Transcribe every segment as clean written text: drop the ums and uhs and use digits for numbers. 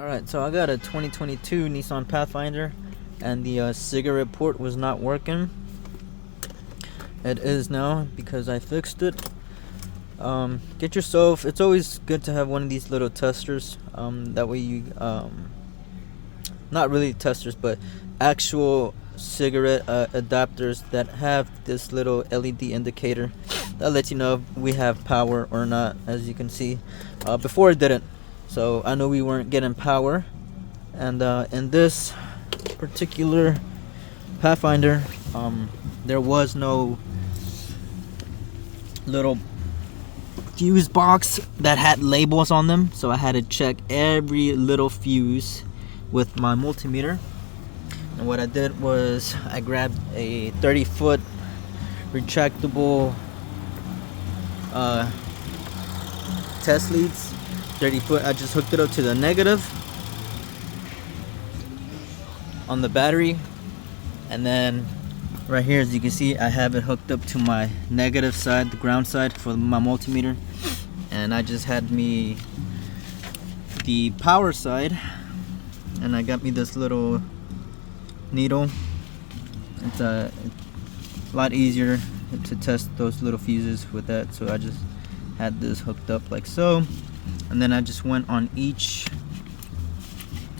Alright, so I got a 2022 Nissan Pathfinder, and the cigarette port was not working. It is now because I fixed it. Get yourself, it's always good to have one of these little testers. That way you, not really testers, but actual cigarette adapters that have this little LED indicator that lets you know if we have power or not. As you can see, before it didn't, so I know we weren't getting power. And in this particular Pathfinder, there was no little fuse box that had labels on them, so I had to check every little fuse with my multimeter. And what I did was I grabbed a 30-foot retractable test leads. 30 foot. I just hooked it up to the negative on the battery, and then right here, as you can see, I have it hooked up to my negative side, the ground side for my multimeter. And I just had me the power side, and I got me this little needle. It's a lot easier to test those little fuses with that, so I just had this hooked up like so, and then I just went on each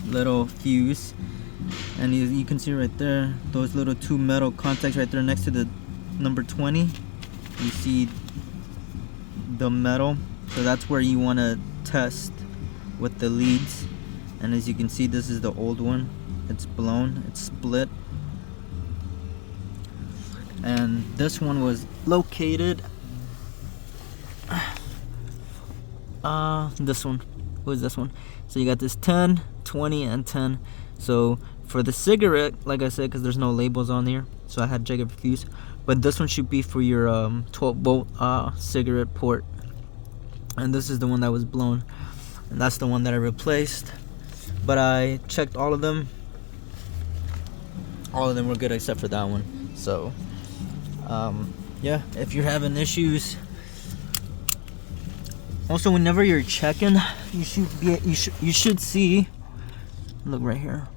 little fuse, and you can see right there those little two metal contacts right there next to the number 20. You see the metal, so that's where you want to test with the leads. And as you can see, this is the old one. It's blown, it's split, and this one was located this one. What is this one? So you got this 10, 20, and 10. So for the cigarette, like I said, because there's no labels on here, so I had to check it for fuse. But this one should be for your 12-volt cigarette port, and this is the one that was blown, and that's the one that I replaced. But I checked all of them. All of them were good except for that one. So yeah, if you're having issues, also whenever you're checking, you should see, look right here,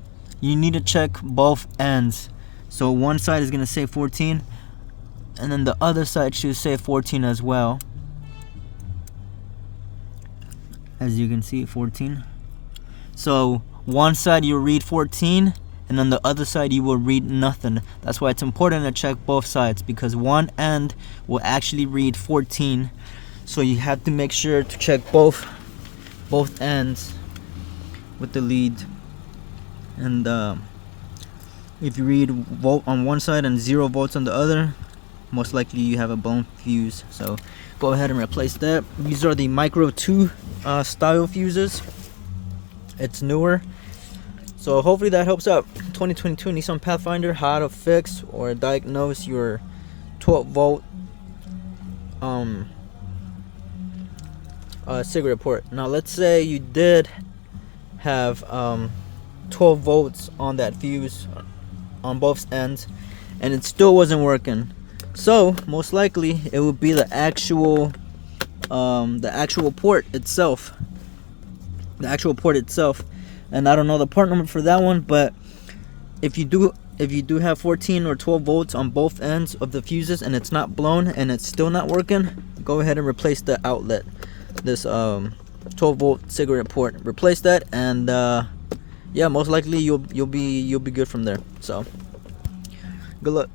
you need to check both ends. So one side is gonna say 14, and then the other side should say 14 as well. As you can see, 14. So one side you read 14, and on the other side you will read nothing. That's why it's important to check both sides, because one end will actually read 14. So you have to make sure to check both ends with the lead. And if you read volt on one side and 0 volts on the other, most likely you have a blown fuse. So go ahead and replace that. These are the Micro 2 style fuses. It's newer. So hopefully that helps out. 2022 Nissan Pathfinder, how to fix or diagnose your 12-volt cigarette port. Now let's say you did have 12 volts on that fuse on both ends, and it still wasn't working. So most likely it would be the actual port itself. And I don't know the part number for that one, but if you do have 14 or 12 volts on both ends of the fuses and it's not blown and it's still not working, go ahead and replace the outlet, this 12-volt cigarette port. Replace that, and yeah, most likely you'll be good from there. So good luck.